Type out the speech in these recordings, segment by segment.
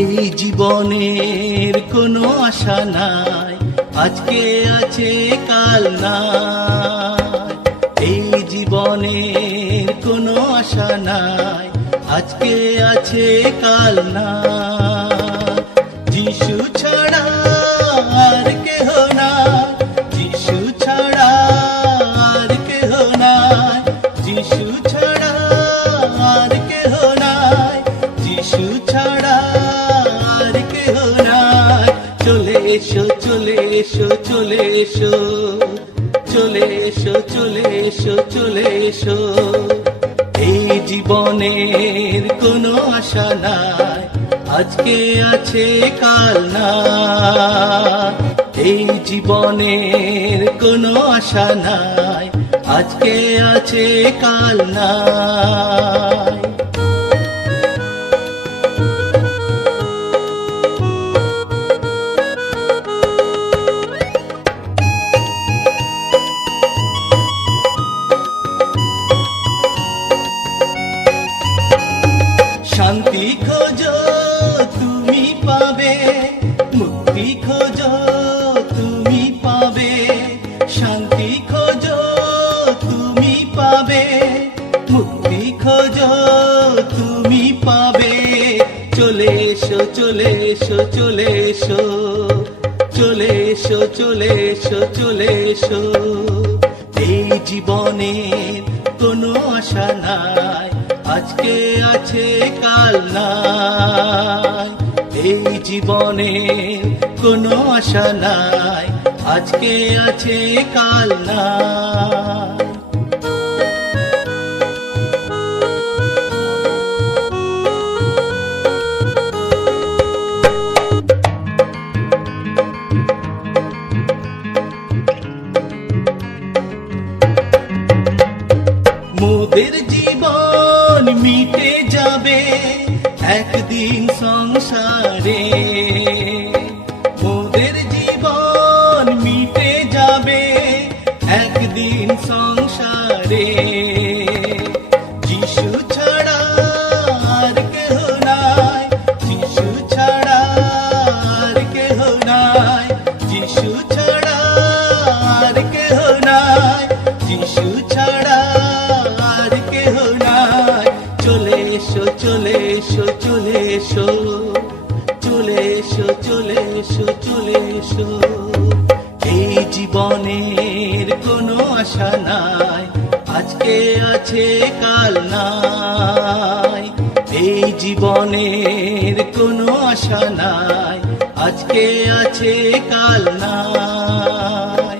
এই জীবনের কোনো আশা নাই, আজকে আছে কাল নাই। এই জীবনের কোনো আশা নাই, আজকে আছে কাল নাই। যিশু ছাড়া আর কেহ নাই, যিশু ছাড়া আর কেহ নাই, যিশু ছাড়া আর কেহ নাই, যিশু ছাড়া আর কেহ নাই। চলে এসো, চলে এসো, চলে এসো, চলে এসো, চলে এসো, চলে এসো। এই জীবনের কোনো আশা নাই, আজকে আছে কাল নাই। এই জীবনের কোনো আশা নাই, আজকে আছে কাল নাই। শান্তি খোঁজো তুমি পাবে, মুক্তি খোঁজো তুমি পাবে। শান্তি খোঁজো তুমি পাবে, মুক্তি খোঁজো তুমি পাবে। চলে এসো, চলে এসো, চলে এসো, চলে এসো, চলে এসো, চলে এসো। এই জীবনের কোনো আশা নাই, আজকে আছে কাল নাই। এই জীবনের কোনো আশা নাই, আজকে আছে কাল নাই। মোদের জীবন মিটে যাবে একদিন সংসারে, মোদের জীবন মিটে যাবে একদিন সংসারে। যিশু ছাড়া আর কেহ নাই, যিশু ছাড়া আর কেহ নাই, যিশু ছাড়া আর কেহ নাই, যিশু ছাড়া আর কেহ নাই। চলে এসো, চলে এসো, চলে এসো, চলে এসো, চলে এসো, চলে এসো। এই জীবনের কোনো আশা নাই, আজকে আছে কাল নাই। এই জীবনের কোনো আশা নাই, আজকে আছে কাল নাই।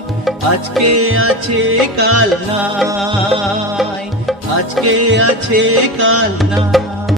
আজকে আছে কাল নাই, আজকে আছে কাল নাই।